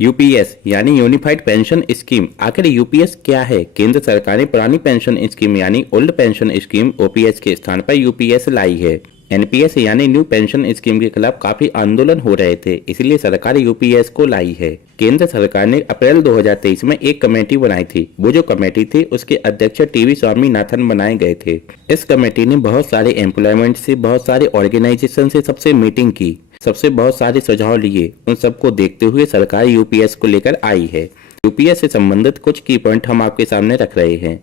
UPS यानी unified pension scheme. आखिर UPS क्या है? केंद्र सरकार ने पुरानी पेंशन स्कीम यानी ओल्ड पेंशन स्कीम ओपीएस के स्थान पर यूपीएस लाई है। एनपीएस यानी न्यू पेंशन स्कीम के खिलाफ काफी आंदोलन हो रहे थे, इसलिए सरकार यूपीएस को लाई है। केंद्र सरकार ने अप्रैल 2023 में एक कमेटी बनाई थी। वो जो कमेटी थी उसके अध्यक्ष टीवी स्वामीनाथन बनाए गए थे। इस कमेटी ने बहुत सारे एम्प्लॉयमेंट से, बहुत सारे ऑर्गेनाइजेशन से सबसे मीटिंग की, सबसे बहुत सारे सुझाव लिए। उन सबको देखते हुए सरकार यूपीएस को लेकर आई है। यूपीएस से संबंधित कुछ की पॉइंट हम आपके सामने रख रहे हैं।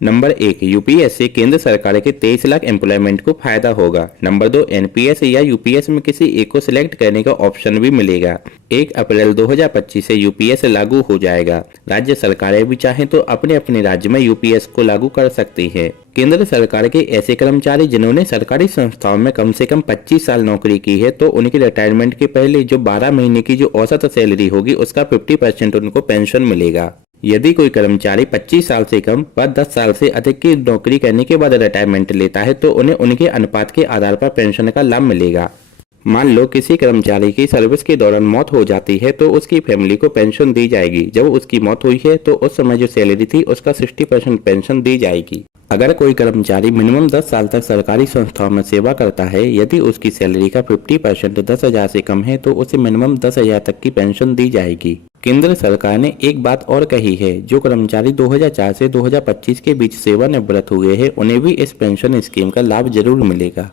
नंबर 1, यूपीएस से केंद्र सरकार के 23 लाख एम्प्लॉयमेंट को फायदा होगा। नंबर 2, एनपीएस या यूपीएस में किसी एक को सिलेक्ट करने का ऑप्शन भी मिलेगा। 1 अप्रैल 2025 से यूपीएस लागू हो जाएगा। राज्य सरकारें भी चाहें तो अपने अपने राज्य में यूपीएस को लागू कर सकती है। केंद्र सरकार के ऐसे कर्मचारी जिन्होंने सरकारी संस्थाओं में कम से कम 25 साल नौकरी की है, तो उनकी रिटायरमेंट के पहले जो 12 महीने की जो औसत सैलरी होगी उसका 50% उनको पेंशन मिलेगा। यदि कोई कर्मचारी 25 साल से कम व 10 साल से अधिक की नौकरी करने के बाद रिटायरमेंट लेता है तो उन्हें उनके अनुपात के आधार पर पेंशन का लाभ मिलेगा। मान लो किसी कर्मचारी की सर्विस के दौरान मौत हो जाती है तो उसकी फैमिली को पेंशन दी जाएगी। जब उसकी मौत हुई है तो उस समय जो सैलरी थी उसका 60% पेंशन दी जाएगी। अगर कोई कर्मचारी मिनिमम 10 साल तक सरकारी संस्थाओं में सेवा करता है, यदि उसकी सैलरी का 50% 10,000 से कम है तो उसे मिनिमम 10,000 तक की पेंशन दी जाएगी। केंद्र सरकार ने एक बात और कही है, जो कर्मचारी 2004 से 2025 के बीच सेवानिवृत्त हुए हैं उन्हें भी इस पेंशन स्कीम का लाभ जरूर मिलेगा।